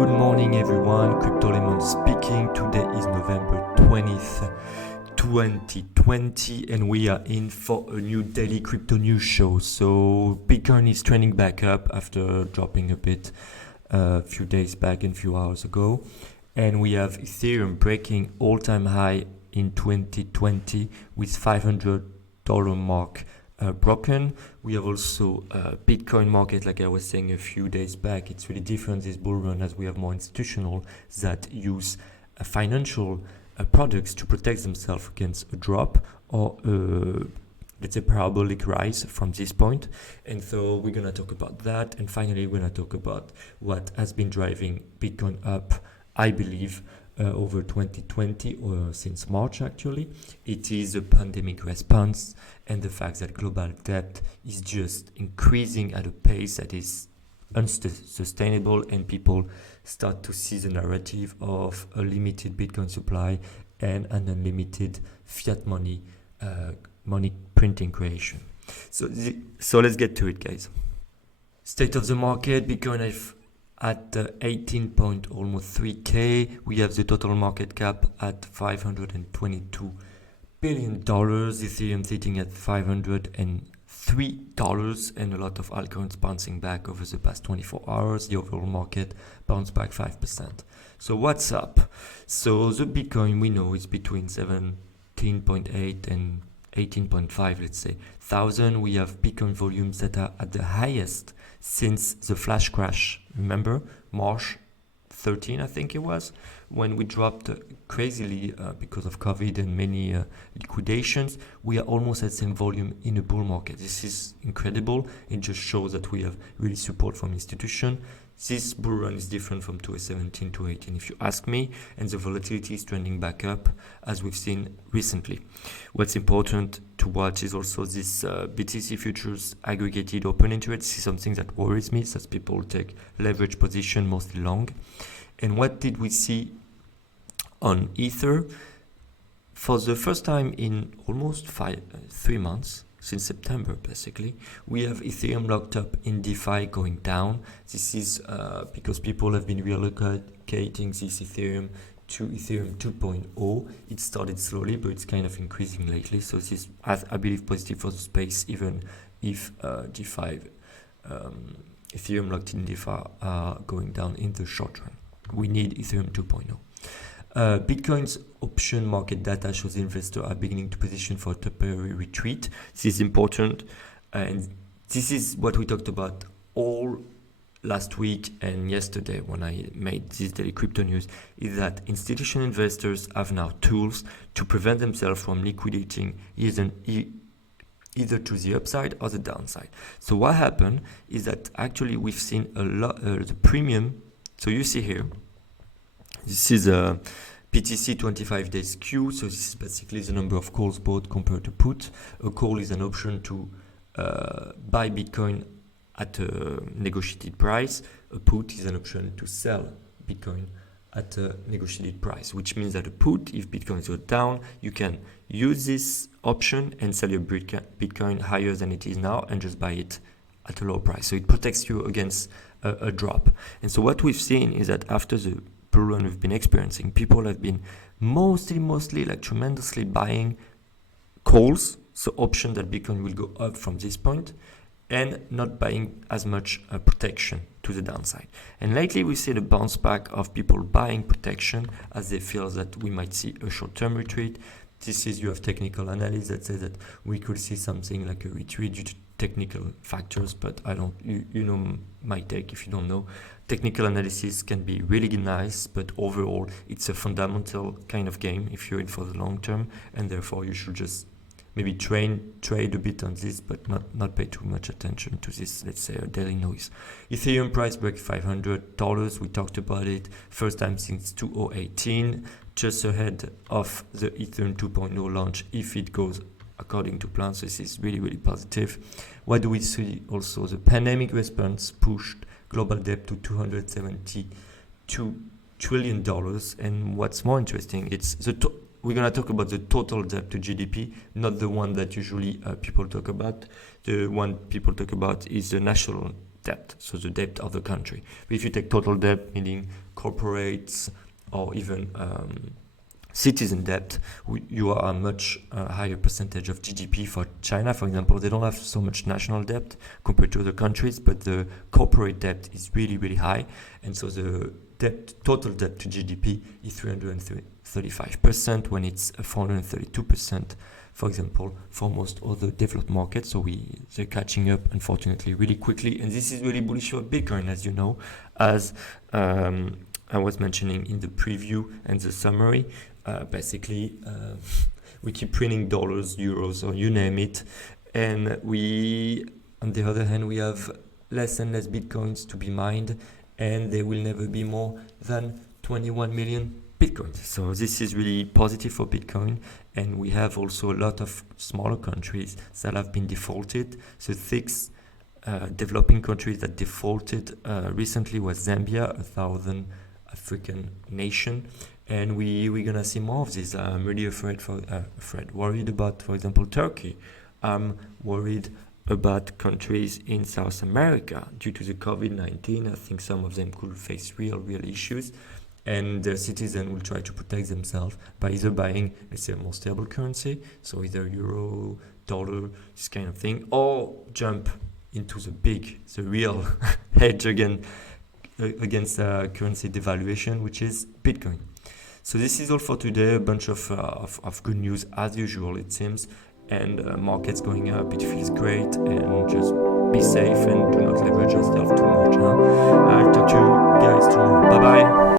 Good morning everyone, Crypto Lemon speaking. Today is November 20th, 2020 and we are in for a new daily crypto news show. So Bitcoin is trending back up after dropping a bit a few days back and a few hours ago. And we have Ethereum breaking all-time high in 2020 with $500 mark broken. We have also Bitcoin market, like I was saying a few days back. It's really different this bull run as we have more institutional that use financial products to protect themselves against a drop or let's say parabolic rise from this point. And so we're gonna talk about that, and finally we're gonna talk about what has been driving Bitcoin up, I believe, over 2020 or since March actually. It is a pandemic response and the fact that global debt is just increasing at a pace that is unsustainable, and people start to see the narrative of a limited Bitcoin supply and an unlimited fiat money printing creation. So let's get to it, guys. State of the market: Bitcoin at 18.3K. We have the total market cap at $522 billion. Ethereum sitting at $503, and a lot of altcoins bouncing back over the past 24 hours. The overall market bounced back 5%. So what's up? So the Bitcoin we know is between 17.8 and 18.5, let's say, thousand. We have Bitcoin volumes that are at the highest since the flash crash. Remember, March 13, I think it was, when we dropped crazily because of COVID and many liquidations. We are almost at the same volume in a bull market. This is incredible. It just shows that we have really support from institutions. This bull run is different from 2017 to 18, if you ask me, and the volatility is trending back up as we've seen recently. What's important to watch is also this BTC futures aggregated open interest. This is something that worries me, as people take leverage position, mostly long. And what did we see on Ether? For the first time in almost 3 months, since September, basically, we have Ethereum locked up in DeFi going down. This is because people have been relocating this Ethereum to Ethereum 2.0. It started slowly, but it's kind of increasing lately. So this is, I believe, positive for the space, even if DeFi, Ethereum locked in DeFi are going down in the short run. We need Ethereum 2.0. Bitcoin's option market data shows investors are beginning to position for a temporary retreat. This is important, and this is what we talked about all last week and yesterday when I made this daily crypto news, is that institutional investors have now tools to prevent themselves from liquidating either to the upside or the downside. So what happened is that actually we've seen a lot the premium. So you see here, this is a BTC 25 days Q. So this is basically the number of calls bought compared to put. A call is an option to buy Bitcoin at a negotiated price. A put is an option to sell Bitcoin at a negotiated price, which means that a put, if Bitcoin goes down, you can use this option and sell your Bitcoin higher than it is now and just buy it at a low price. So it protects you against a drop. And so what we've seen is that after the bull run we've been experiencing, people have been mostly like tremendously buying calls, so option that Bitcoin will go up from this point, and not buying as much protection to the downside. And lately we see the bounce back of people buying protection as they feel that we might see a short-term retreat. This is, you have technical analysis that says that we could see something like a retreat due to technical factors, but I don't, you know my take if you don't know. Technical analysis can be really nice, but overall it's a fundamental kind of game if you're in for the long term, and therefore you should just maybe trade a bit on this, but not pay too much attention to this, let's say, a daily noise. Ethereum price break $500. We talked about it, first time since 2018, just ahead of the Ethereum 2.0 launch if it goes according to plan. So this is really positive. What do we see also? The pandemic response pushed global debt to $272 trillion. And what's more interesting, it's we're going to talk about the total debt to GDP, not the one that usually people talk about. The one people talk about is the national debt, so the debt of the country. But if you take total debt, meaning corporates or even citizen debt, you are a much higher percentage of GDP. For China, for example, they don't have so much national debt compared to other countries, but the corporate debt is really, really high. And so the total debt to GDP is 335% when it's 432%, for example, for most other developed markets. So they're catching up, unfortunately, really quickly. And this is really bullish for Bitcoin, as you know, as I was mentioning in the preview and the summary. Basically, we keep printing dollars, euros, or you name it. And on the other hand, we have less and less Bitcoins to be mined, and there will never be more than 21 million Bitcoins. So this is really positive for Bitcoin. And we have also a lot of smaller countries that have been defaulted. So 6 developing countries that defaulted recently was Zambia, a southern African nation. And we're gonna see more of this. I'm really worried about, for example, Turkey. I'm worried about countries in South America due to the COVID-19. I think some of them could face real issues, and the citizens will try to protect themselves by either buying, let's say, a more stable currency, so either euro, dollar, this kind of thing, or jump into the real hedge against currency devaluation, which is Bitcoin. So this is all for today. A bunch of good news as usual, it seems, and markets going up. It feels great, and just be safe and do not leverage yourself too much. I'll talk to you guys tomorrow. Bye bye.